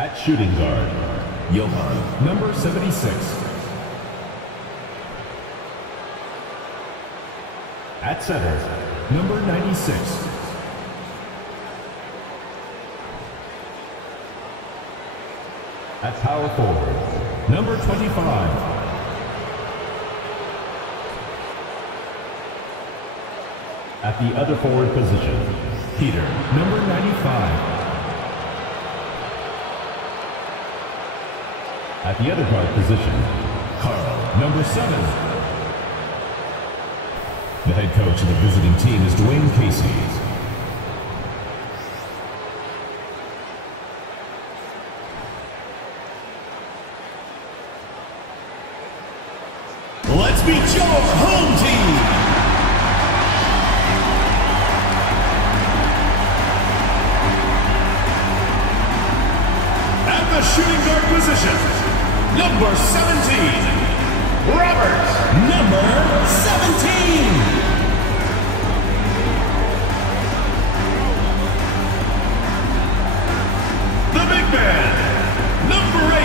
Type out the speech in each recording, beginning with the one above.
At shooting guard, Johan, number 76. At center, number 96. At power forward, number 25. At the other forward position, Peter, number 95. At the other guard position, Carl, number 7. The head coach of the visiting team is Dwayne Casey. Let's meet your home team. At the shooting guard position, number 17, Robert, number 17. The big man, number 8,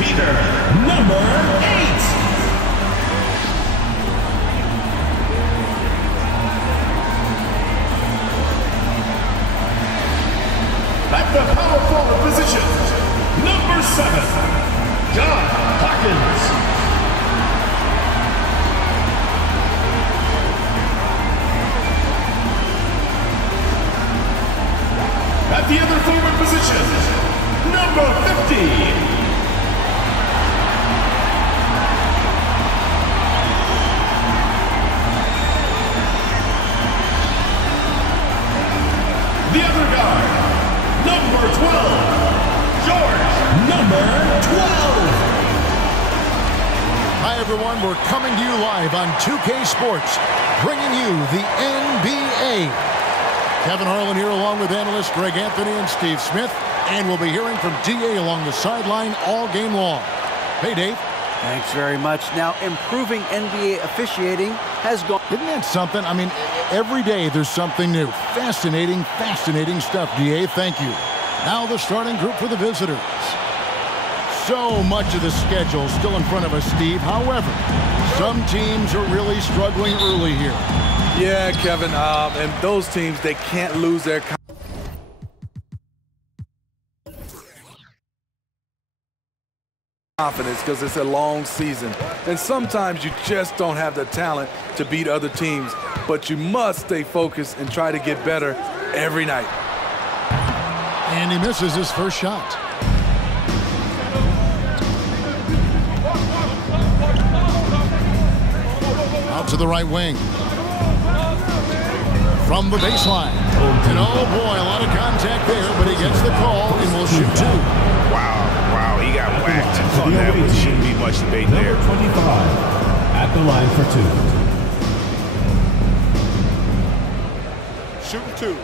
Peter, number 8. At the power forward position, number 7, John Hawkins. At the other forward position, number 50. The other guard, number 12, George, number 12. Hi, everyone. We're coming to you live on 2K Sports, bringing you the NBA. Kevin Harlan here along with analysts Greg Anthony and Steve Smith, and we'll be hearing from DA along the sideline all game long. Hey, Dave. Thanks very much. Now, improving NBA officiating has gone. Isn't that something? I mean, every day there's something new. Fascinating, fascinating stuff, DA. Thank you. Now the starting group for the visitors. So much of the schedule still in front of us, Steve. However, some teams are really struggling early here. Yeah, Kevin, and those teams, they can't lose their confidence because it's a long season. And sometimes you just don't have the talent to beat other teams, but you must stay focused and try to get better every night. And he misses his first shot. Out to the right wing. From the baseline. And oh boy, a lot of contact there, but he gets the call and will shoot 2. Wow, he got whacked on that one. Shouldn't be much debate there. Number 25, at the line for 2. Shooting 2.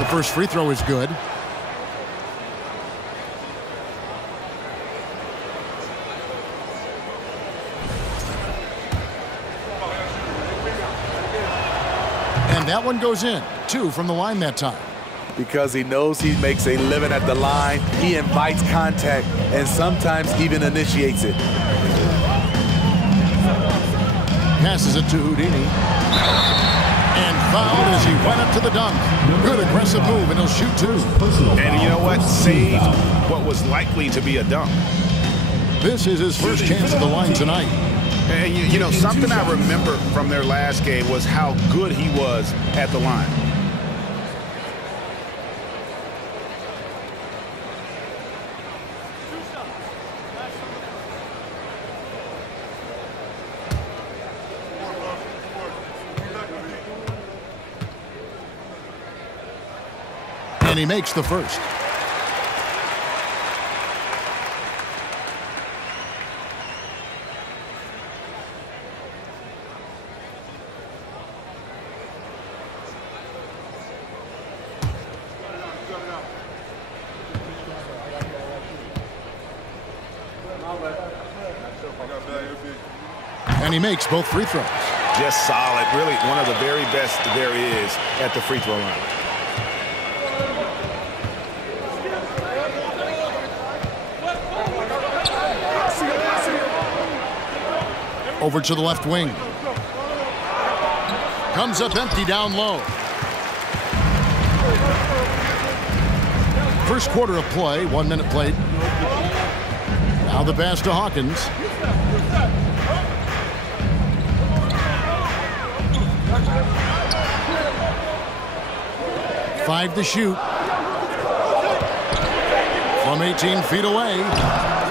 The first free throw is good. And that one goes in. 2 from the line that time. Because he knows he makes a living at the line, he invites contact and sometimes even initiates it. Passes it to Houdini. And fouled as he went up to the dunk. Good aggressive move, and he'll shoot 2. And you know what? Saved what was likely to be a dunk. This is his first chance at the line tonight. And you know, something I remember from their last game was how good he was at the line. And he makes the first. And he makes both free throws. Just solid. Really one of the very best there is at the free throw line. Over to the left wing. Comes up empty down low. First quarter of play, 1 minute played. Now the pass to Hawkins. Five to shoot. From 18 feet away.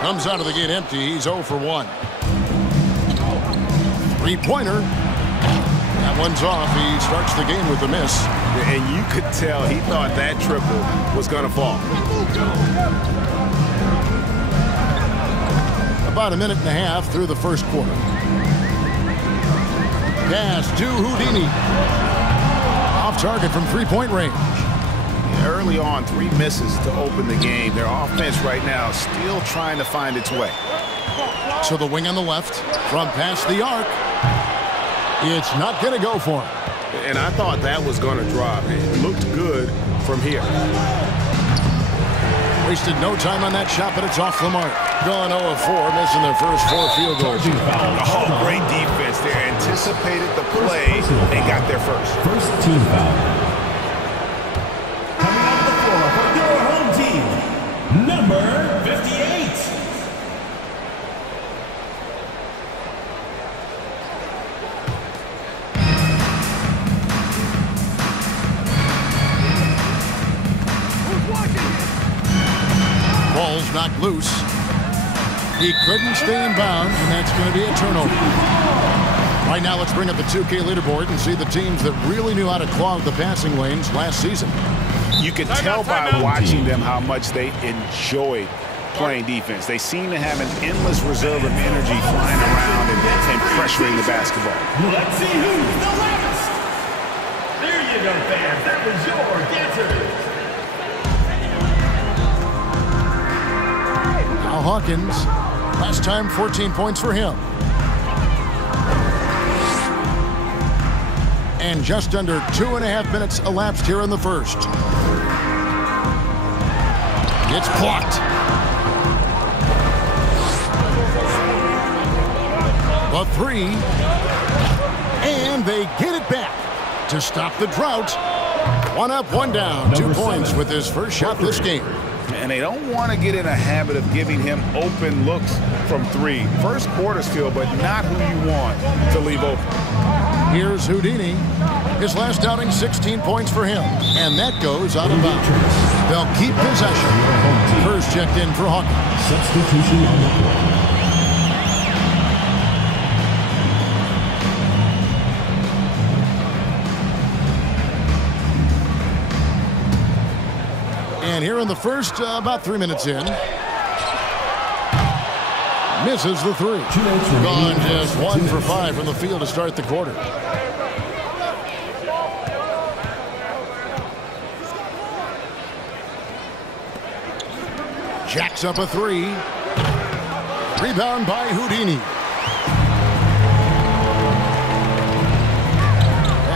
Comes out of the gate empty. He's 0 for 1. Three-pointer. That one's off. He starts the game with a miss. And you could tell he thought that triple was going to fall. About a minute and a half through the first quarter. Pass to Houdini. Off target from three-point range. Early on, 3 misses to open the game. Their offense right now still trying to find its way. To the wing on the left. From past the arc. It's not going to go for him. And I thought that was going to drop. It looked good from here. Wasted no time on that shot, but it's off the mark. Gone 0 of 4, missing their first 4 field goals. Oh, great defense there. Anticipated the play and got there first. First team foul. Coming out of the floor for your home team, number 58. Ball's knocked loose. He couldn't stay in bounds, and that's going to be a turnover. Right now, let's bring up the 2K leaderboard and see the teams that really knew how to clog the passing lanes last season. You could tell by watching them how much they enjoyed playing defense. They seem to have an endless reserve of energy flying around and pressuring the basketball. Let's see who's the loudest. There you go, fans. That was your dancers. Now Hawkins, last time 14 points for him. And just under 2.5 minutes elapsed here in the first. It's blocked. The three. And they get it back to stop the drought. 1 up, 1 down. 2 points with his first shot this game. And they don't want to get in a habit of giving him open looks from 3. First quarter still, but not who you want to leave open. Here's Houdini. His last outing, 16 points for him. And that goes out of bounds. They'll keep possession. First checked in for Hawkins. Substitution on the floor. And here in the first, about 3 minutes in. Misses the 3. Gone just 1 for 5 from the field to start the quarter. Jacks up a 3. Rebound by Houdini.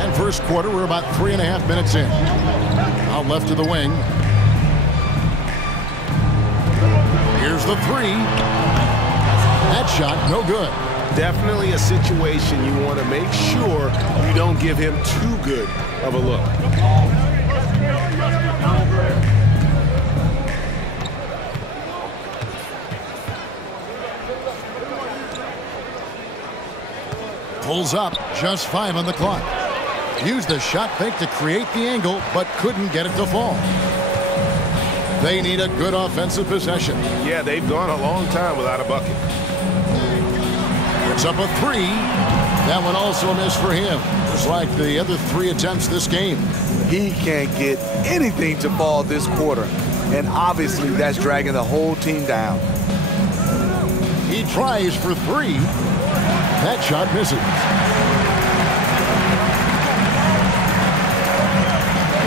And first quarter, we're about 3.5 minutes in. Out left to the wing. Here's the 3. That shot, no good. Definitely a situation you want to make sure you don't give him too good of a look. Pulls up, just 5 on the clock. Used the shot fake to create the angle, but couldn't get it to fall. They need a good offensive possession. Yeah, they've gone a long time without a bucket. It's up a 3. That one also a miss for him, just like the other 3 attempts this game. He can't get anything to fall this quarter, and obviously that's dragging the whole team down. He tries for 3. That shot misses.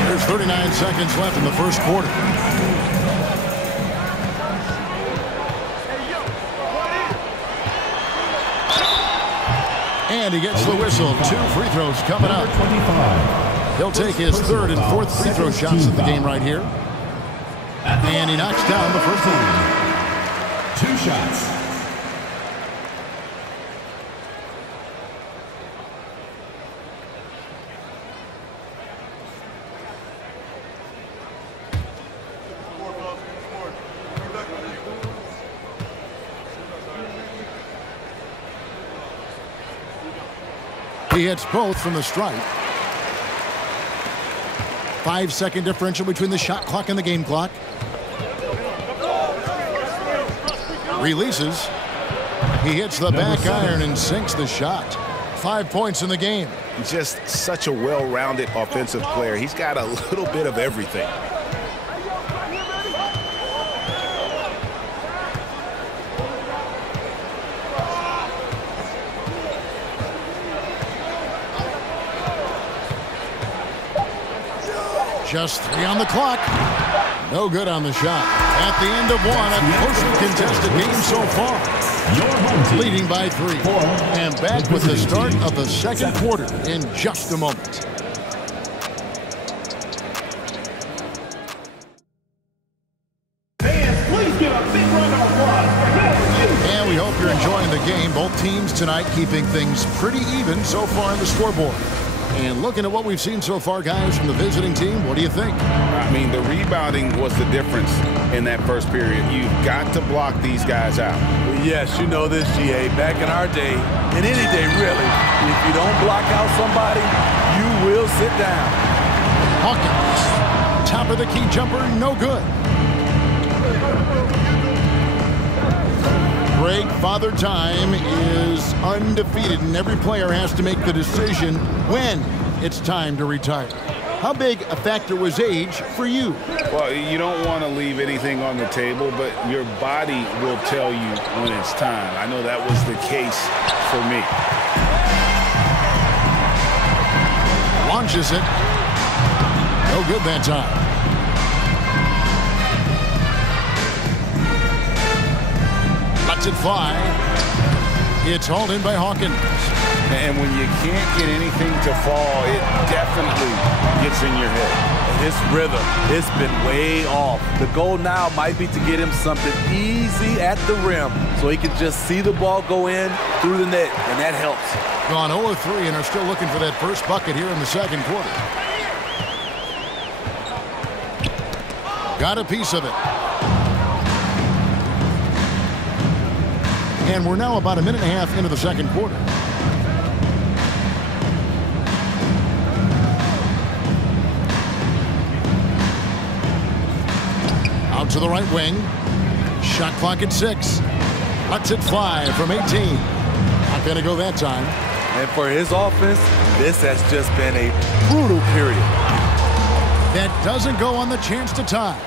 There's 39 seconds left in the first quarter. And he gets the whistle. 2 free throws coming up. 25. He'll take his third and fourth free throw shots of the game right here. And he knocks down the first one. 2 shots. He hits both from the stripe. 5-second differential between the shot clock and the game clock. Releases. He hits the back iron and sinks the shot. 5 points in the game. Just such a well-rounded offensive player. He's got a little bit of everything. Just 3 on the clock. No good on the shot. At the end of one, a closely contested game so far. Leading by 3. And back with the start of the second quarter in just a moment. Fans, please give a big round of applause for North. And we hope you're enjoying the game. Both teams tonight keeping things pretty even so far on the scoreboard. And looking at what we've seen so far, guys, from the visiting team, what do you think? I mean, the rebounding was the difference in that first period. You've got to block these guys out. Well, yes, you know this, GA. Back in our day, in any day really, if you don't block out somebody, you will sit down. Hawkins, top of the key jumper, no good. Greg, Father Time is undefeated, and every player has to make the decision when it's time to retire. How big a factor was age for you? Well, you don't want to leave anything on the table, but your body will tell you when it's time. I know that was the case for me. Launches it. No good that time. Lets it fly. It's hauled in by Hawkins. And when you can't get anything to fall, it definitely gets in your head. And his rhythm, it's been way off. The goal now might be to get him something easy at the rim so he can just see the ball go in through the net, and that helps. Gone 0-3 and are still looking for that first bucket here in the second quarter. Got a piece of it. And we're now about a minute and a half into the second quarter. Out to the right wing. Shot clock at 6. Lets it fly from 18. Not going to go that time. And for his offense, this has just been a brutal period. That doesn't go on the chance to tie.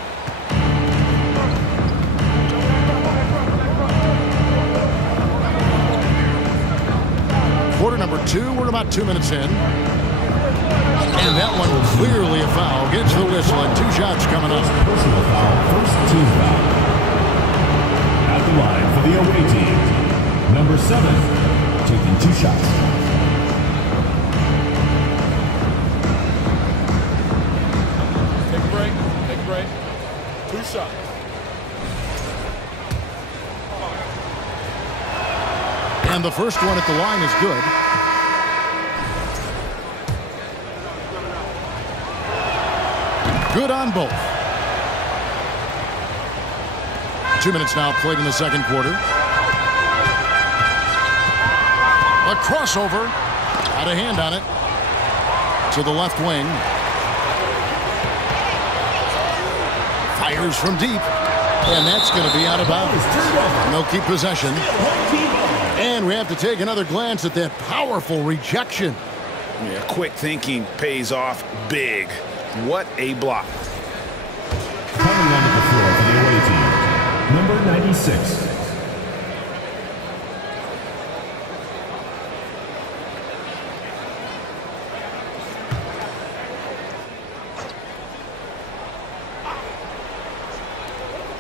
Quarter number 2, we're about 2 minutes in. And that one clearly a foul. Gets the whistle and 2 shots coming up. Personal foul, first team foul. At the line for the away team, number 7, taking 2 shots. Take a break. Take a break. 2 shots. And the first one at the line is good. Good on both. 2 minutes now played in the second quarter. A crossover. Had a hand on it. To the left wing. Fires from deep. And that's going to be out of bounds. No keep possession. And we have to take another glance at that powerful rejection. Yeah, quick thinking pays off big. What a block. Coming onto the floor for the away team, number 96.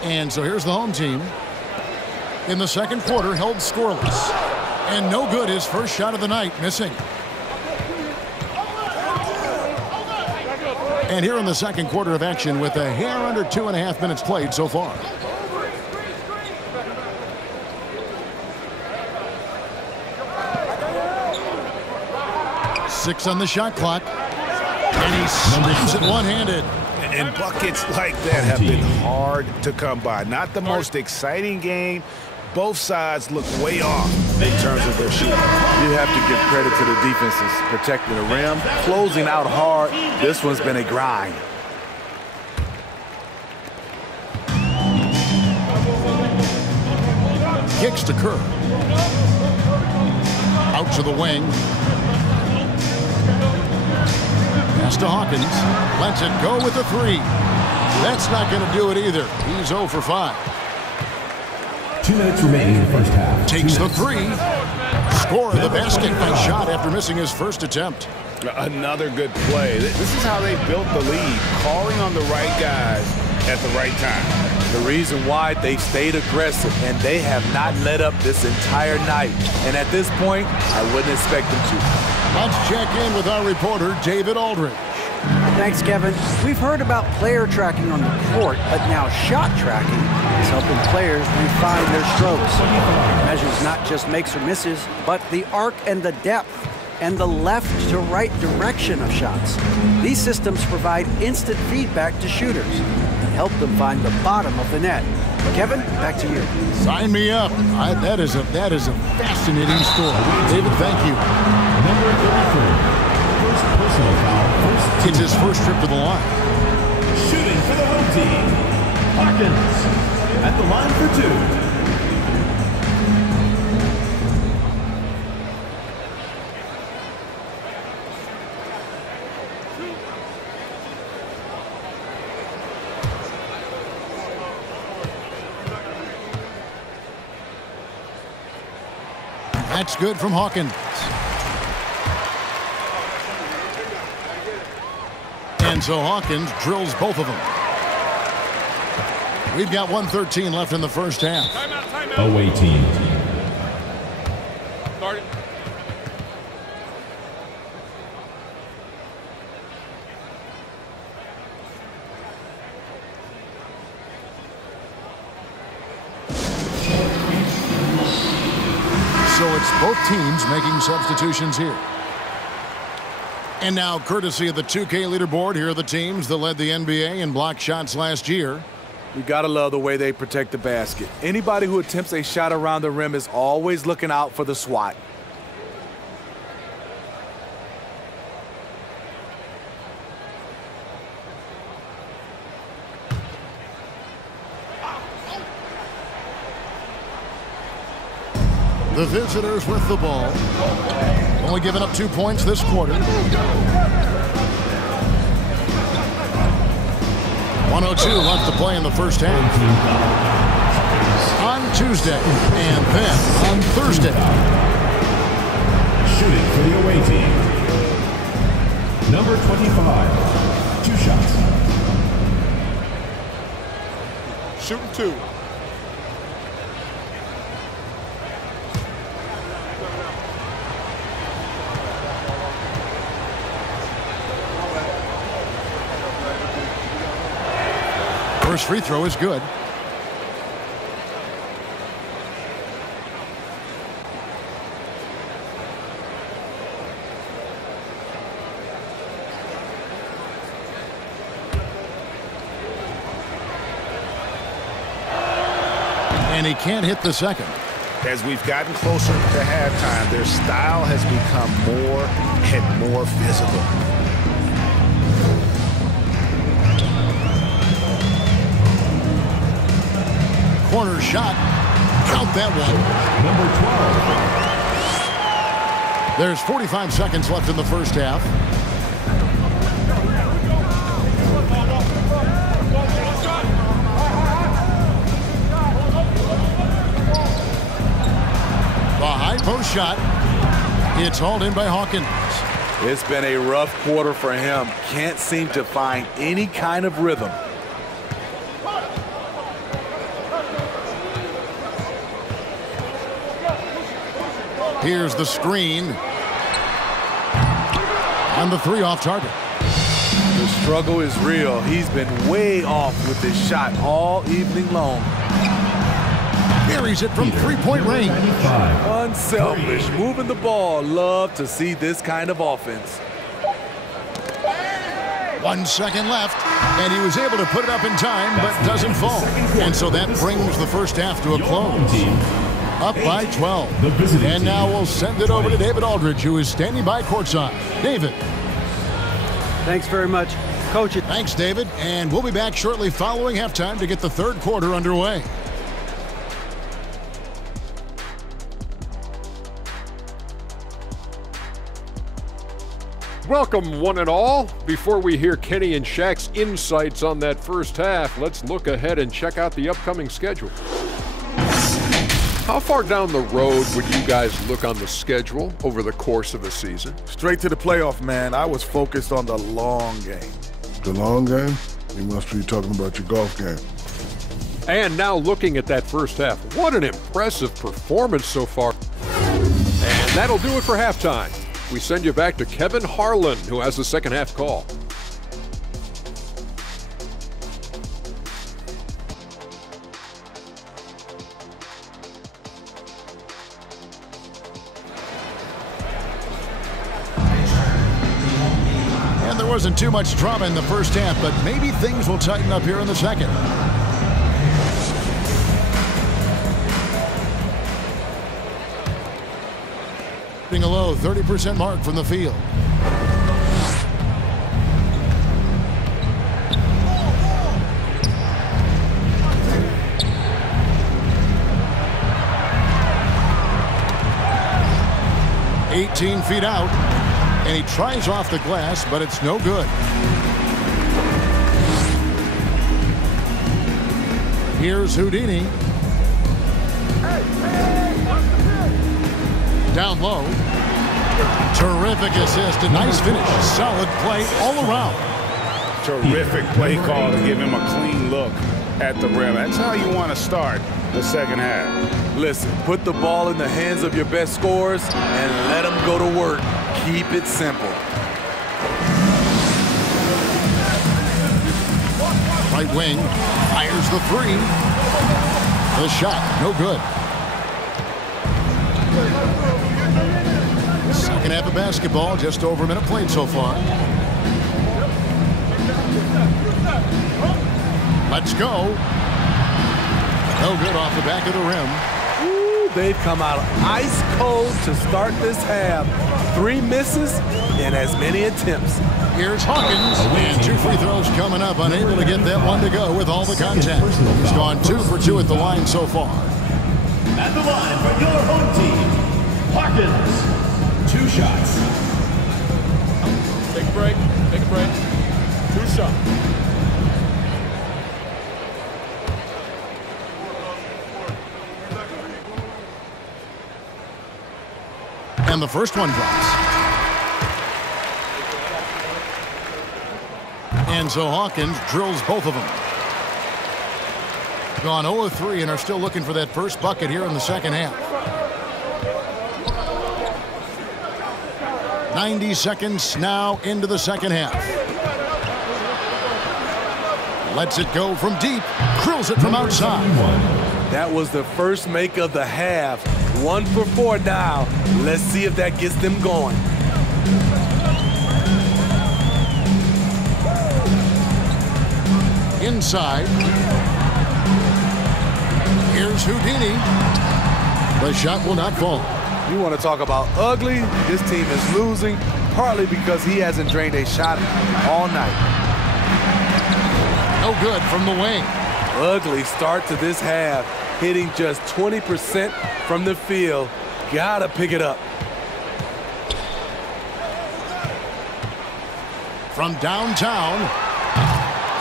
And so here's the home team. In the second quarter, held scoreless. And no good, his first shot of the night, missing. And here in the second quarter of action with a hair under 2.5 minutes played so far. Six on the shot clock. And he slams it one-handed. And buckets like that have been hard to come by. Not the most exciting game. Both sides look way off in terms of their shooting. You have to give credit to the defenses protecting the rim, closing out hard. This one's been a grind. Kicks to Kerr. Out to the wing. Pass to Hawkins. Lets it go with the three. That's not going to do it either. He's 0 for 5. 2 minutes remaining in the first half. Takes the three. Score of the basket. Nice shot after missing his first attempt. Another good play. This is how they built the lead, calling on the right guys at the right time. The reason why they've stayed aggressive and they have not let up this entire night. And at this point, I wouldn't expect them to. Let's check in with our reporter, David Aldridge. Thanks, Kevin. We've heard about player tracking on the court, but now shot tracking is helping players refine their strokes. It measures not just makes or misses, but the arc and the depth and the left to right direction of shots. These systems provide instant feedback to shooters and help them find the bottom of the net. Kevin, back to you. Sign me up. That is a fascinating story. David, thank you. Number 34. First personal foul. It's his first trip to the line. Shooting for the home team, Hawkins at the line for 2. That's good from Hawkins. And so Hawkins drills both of them. We've got 1:13 left in the first half. Away team. Start it. So it's both teams making substitutions here. And now, courtesy of the 2K leaderboard, here are the teams that led the NBA in block shots last year. You gotta love the way they protect the basket. Anybody who attempts a shot around the rim is always looking out for the swat. The visitors with the ball. Only giving up 2 points this quarter. 1:02 left to play in the first half. On Tuesday and then on Thursday. Shooting for the away team. Number 25. 2 shots. Shooting 2. First free throw is good. And he can't hit the second. As we've gotten closer to halftime, their style has become more and more physical. Corner shot. Count that one. Number 12. There's 45 seconds left in the first half. The high post shot. It's hauled in by Hawkins. It's been a rough quarter for him. Can't seem to find any kind of rhythm. Here's the screen. And the three off target. The struggle is real. He's been way off with this shot all evening long. Carries it from three-point range. Unselfish, moving the ball. Love to see this kind of offense. 1 second left, and he was able to put it up in time, but doesn't fall. And so that brings the first half to a close. Up by 12. And now we'll send it over to David Aldridge, who is standing by courtside. David. Thanks very much, Coach. Thanks, David. And we'll be back shortly following halftime to get the third quarter underway. Welcome, one and all. Before we hear Kenny and Shaq's insights on that first half, let's look ahead and check out the upcoming schedule. How far down the road would you guys look on the schedule over the course of a season? Straight to the playoff, man. I was focused on the long game. The long game? You must be talking about your golf game. And now looking at that first half, what an impressive performance so far. And that'll do it for halftime. We send you back to Kevin Harlan, who has the second half call. And there wasn't too much drama in the first half, but maybe things will tighten up here in the second. A low 30% mark from the field. "18 feet out, and he tries off the glass, but it's no good. Here's Houdini. Down low. Terrific assist. A nice finish. Solid play all around. Terrific play call to give him a clean look at the rim. That's how you want to start the second half. Listen, put the ball in the hands of your best scorers and let them go to work. Keep it simple. Right wing. Fires the three. The shot. No good. Second half of basketball, just over a minute played so far. Let's go. No good off the back of the rim. Ooh, they've come out ice cold to start this half. 3 misses in as many attempts. Here's Hawkins, and 2 free throws coming up, unable to get that one to go with all the contact. He's gone 2 for 2 at the line so far. At the line for your home team, Hawkins. 2 shots. Take a break. Take a break. 2 shots. And the first one drops. And so Hawkins drills both of them. Gone 0 of 3 and are still looking for that first bucket here in the second half. 90 seconds now into the second half. Lets it go from deep. Drills it from outside. That was the first make of the half. 1 for 4 now. Let's see if that gets them going. Inside. Here's Houdini. The shot will not fall. You want to talk about ugly? This team is losing, partly because he hasn't drained a shot all night. No good from the wing. Ugly start to this half, hitting just 20% from the field. Gotta pick it up. From downtown.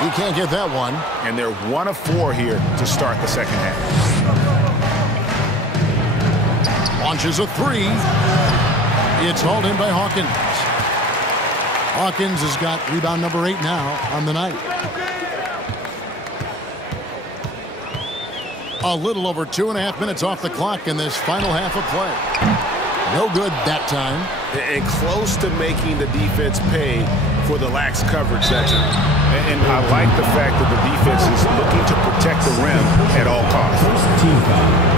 He can't get that one. And they're 1 of 4 here to start the second half. Launches a 3. It's hauled in by Hawkins. Hawkins has got rebound number 8 now on the night. A little over 2.5 minutes off the clock in this final half of play. No good that time. And close to making the defense pay for the lax coverage that time. And I like the fact that the defense is looking to protect the rim at all costs. First team foul.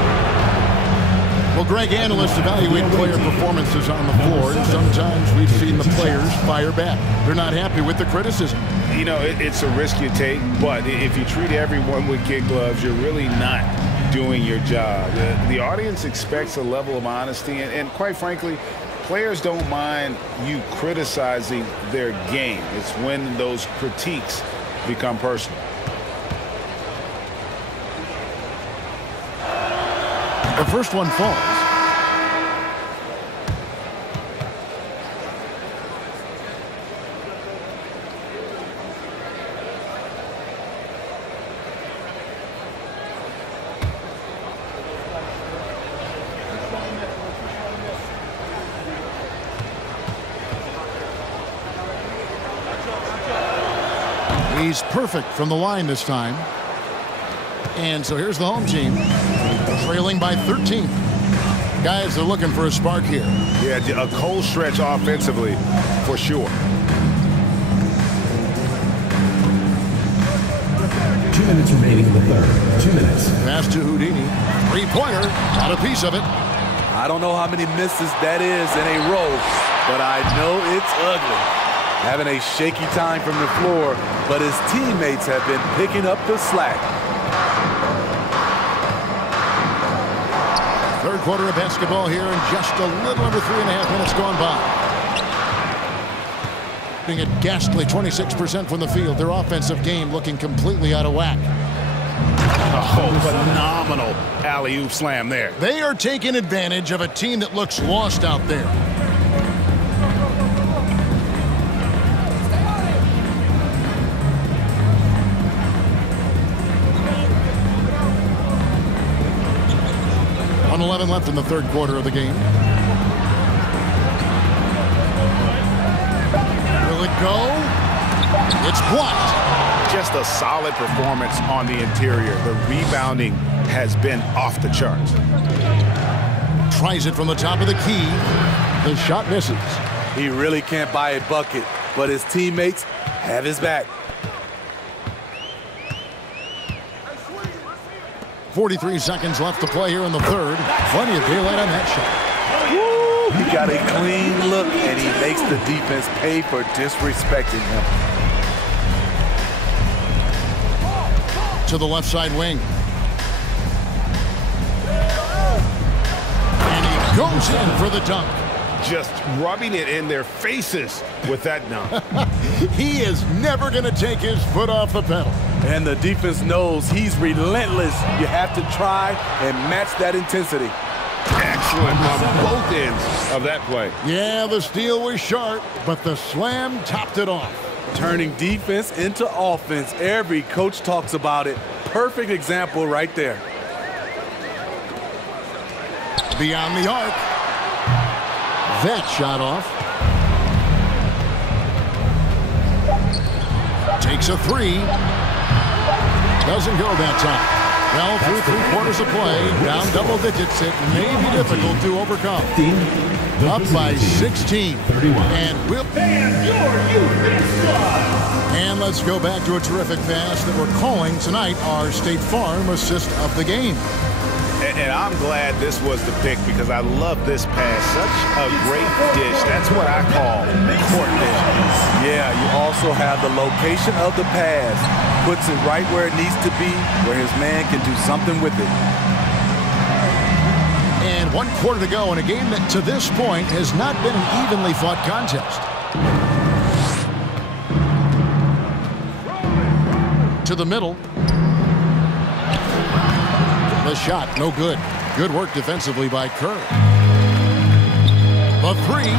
Well, Greg, analysts evaluate player performances on the floor, and sometimes we've seen the players fire back. They're not happy with the criticism. You know, it's a risk you take, but if you treat everyone with kid gloves, you're really not doing your job. The audience expects a level of honesty, and quite frankly, players don't mind you criticizing their game. It's when those critiques become personal. The first one falls. He's perfect from the line this time. And so here's the home team, trailing by 13. Guys, they're looking for a spark here. Yeah, a cold stretch offensively, for sure. 2 minutes remaining in the third. 2 minutes. Pass to Houdini. Three-pointer. Got a piece of it. I don't know how many misses that is in a row, but I know it's ugly. Having a shaky time from the floor, but his teammates have been picking up the slack. Third quarter of basketball here, and just a little under 3.5 minutes gone by. Being a ghastly 26% from the field. Their offensive game looking completely out of whack. Oh, phenomenal alley-oop slam there. They are taking advantage of a team that looks lost out there. .11 left in the third quarter of the game. Will it go? It's blocked. Just a solid performance on the interior. The rebounding has been off the charts. Tries it from the top of the key. The shot misses. He really can't buy a bucket, but his teammates have his back. 43 seconds left to play here in the third. Plenty of daylight on that shot. Woo! He got a clean look, and he makes the defense pay for disrespecting him. To the left side wing. And he goes in for the dunk. Just rubbing it in their faces with that dunk. He is never going to take his foot off the pedal. And the defense knows he's relentless. You have to try and match that intensity. Excellent on both ends of that play. Yeah, the steal was sharp, but the slam topped it off. Turning defense into offense. Every coach talks about it. Perfect example right there. Beyond the arc. That shot off. Takes a three. Doesn't go that time. Well, through 3 quarters of play, down double digits, it may be difficult to overcome. Up by 16. 31. And let's go back to a terrific pass that we're calling tonight our State Farm assist of the game. And I'm glad this was the pick because I love this pass. Such a great dish. That's what I call court vision. Yeah, you also have the location of the pass. Puts it right where it needs to be, where his man can do something with it. And 1 quarter to go in a game that to this point has not been an evenly fought contest. To the middle. The shot, no good. Good work defensively by Kerr. The three.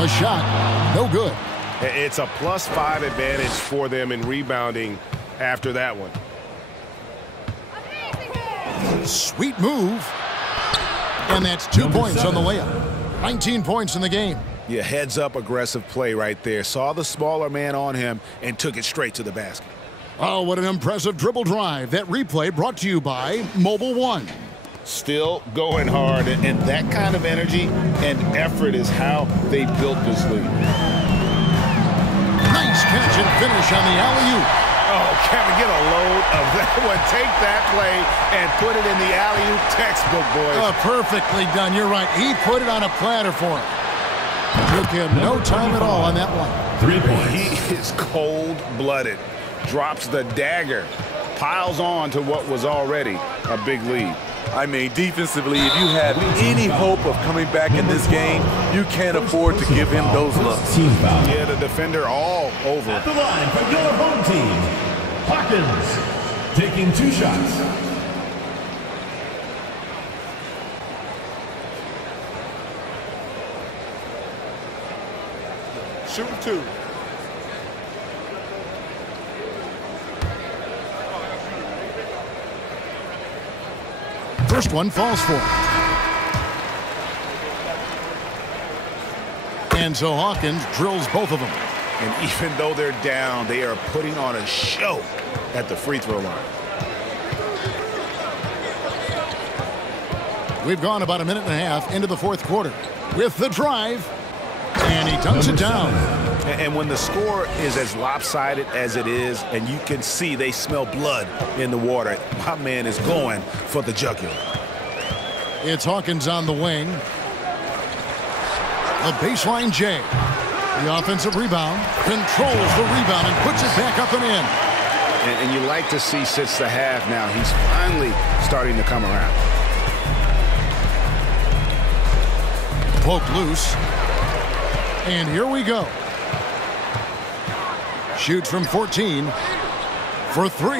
The shot, no good. It's a +5 advantage for them in rebounding after that one. Sweet move. And that's 2 points on the layup. 19 points in the game. Yeah, heads up aggressive play right there. Saw the smaller man on him and took it straight to the basket. Oh, what an impressive dribble drive. That replay brought to you by Mobile One. still going hard, and that kind of energy and effort is how they built this league. Nice catch and finish on the alley-oop. Oh, Kevin, get a load of that one. Take that play and put it in the alley-oop textbook, boys. Perfectly done. You're right. He put it on a platter for him. Took him no time at all on that one. 3 points. He is cold-blooded. Drops the dagger. Piles on to what was already a big lead. I mean, defensively, if you have any hope of coming back in this game, you can't afford to give him those looks. Yeah, the defender all over. At the line for your home team, Hawkins taking 2 shots. Shoot 2. First one falls for him. And so Hawkins drills both of them. And even though they're down, they are putting on a show at the free throw line. We've gone about a minute and a half into the fourth quarter with the drive. And he dunks it down. And when the score is as lopsided as it is, and you can see they smell blood in the water, my man is going for the jugular. It's Hawkins on the wing. The baseline J. The offensive rebound. Controls the rebound and puts it back up and in. And you like to see since the half now, he's finally starting to come around. Poked loose. And here we go. Shoots from 14 for 3.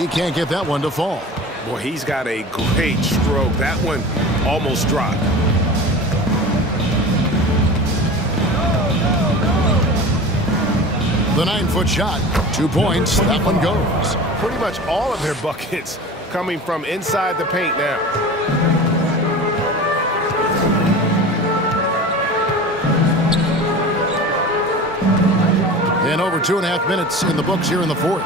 He can't get that one to fall. Boy, he's got a great stroke. That one almost dropped. The 9-foot shot. 2 points. That one goes. Pretty much all of their buckets coming from inside the paint now. And over 2.5 minutes in the books here in the fourth.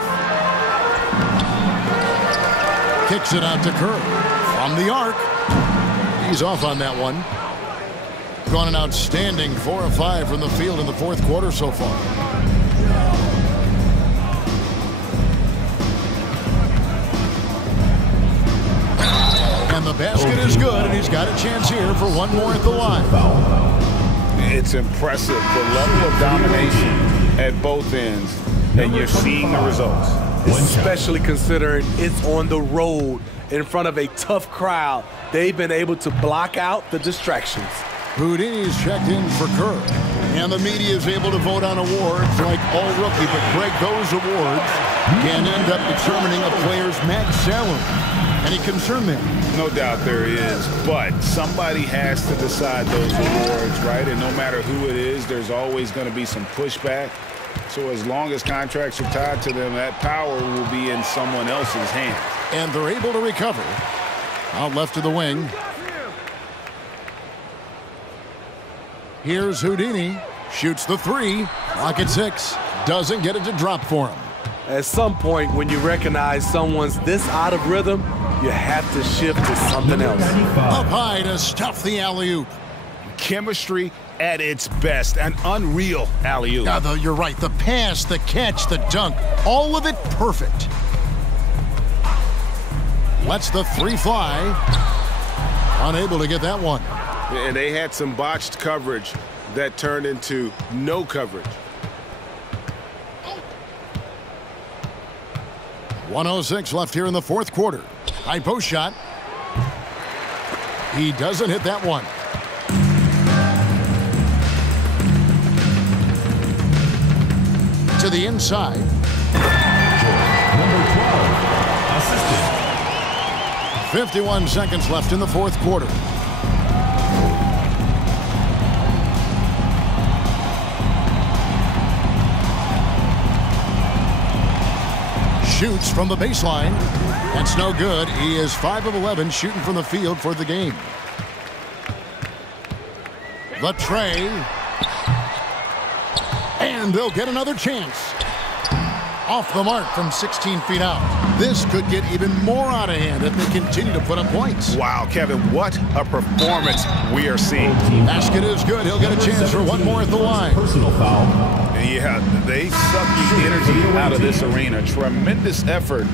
Kicks it out to Kerr. From the arc. He's off on that one. Gone an outstanding 4 of 5 from the field in the fourth quarter so far. And the basket is good, and he's got a chance here for one more at the line. It's impressive, the level of domination at both ends, and you're seeing the results. Especially considering it's on the road in front of a tough crowd. They've been able to block out the distractions. Houdini's checked in for Kerr. And the media is able to vote on awards like all rookie, but Greg, those awards can end up determining a player's max salary. Any concern there? No doubt there is, but somebody has to decide those awards, right? And no matter who it is, there's always going to be some pushback. So as long as contracts are tied to them, that power will be in someone else's hands. And they're able to recover. Out left to the wing. Here's Houdini. Shoots the 3. Clock at 6. Doesn't get it to drop for him. At some point, when you recognize someone's this out of rhythm, you have to shift to something else. Up high to stuff the alley-oop. Chemistry at its best. An unreal alley-oop. Though you're right. The pass, the catch, the dunk. All of it perfect. Lets the 3 fly. Unable to get that one. And they had some botched coverage that turned into no coverage. 1:06 left here in the fourth quarter. High post shot. He doesn't hit that one. To the inside. Number 12, assistant. 51 seconds left in the fourth quarter. Shoots from the baseline. That's no good. He is 5 of 11 shooting from the field for the game. The tray. And they'll get another chance. Off the mark from 16 feet out. This could get even more out of hand if they continue to put up points. Wow, Kevin, what a performance we are seeing. Basket is good. He'll get a chance for one more at the line. Personal foul. Yeah, they suck the energy out of this arena. Tremendous effort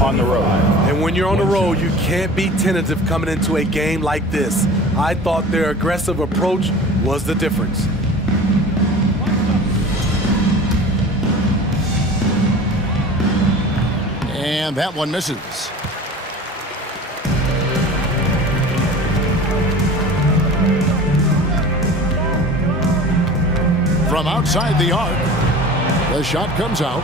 on the road. And when you're on the road, you can't be tentative coming into a game like this. I thought their aggressive approach was the difference. And that one misses. From outside the arc, the shot comes out.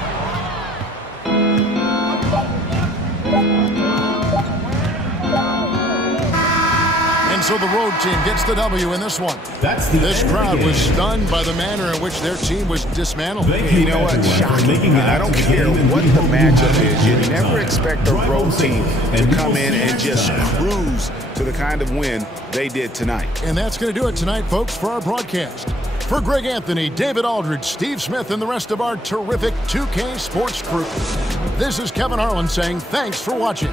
And so the road team gets the W in this one. This crowd was stunned by the manner in which their team was dismantled. You know what? Shocking. I don't care what the matchup is. You never expect a road team to come in and just cruise to the kind of win they did tonight. And that's going to do it tonight, folks, for our broadcast. For Greg Anthony, David Aldridge, Steve Smith, and the rest of our terrific 2K Sports crew, this is Kevin Harlan saying thanks for watching.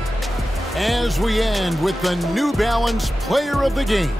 As we end with the New Balance Player of the Game.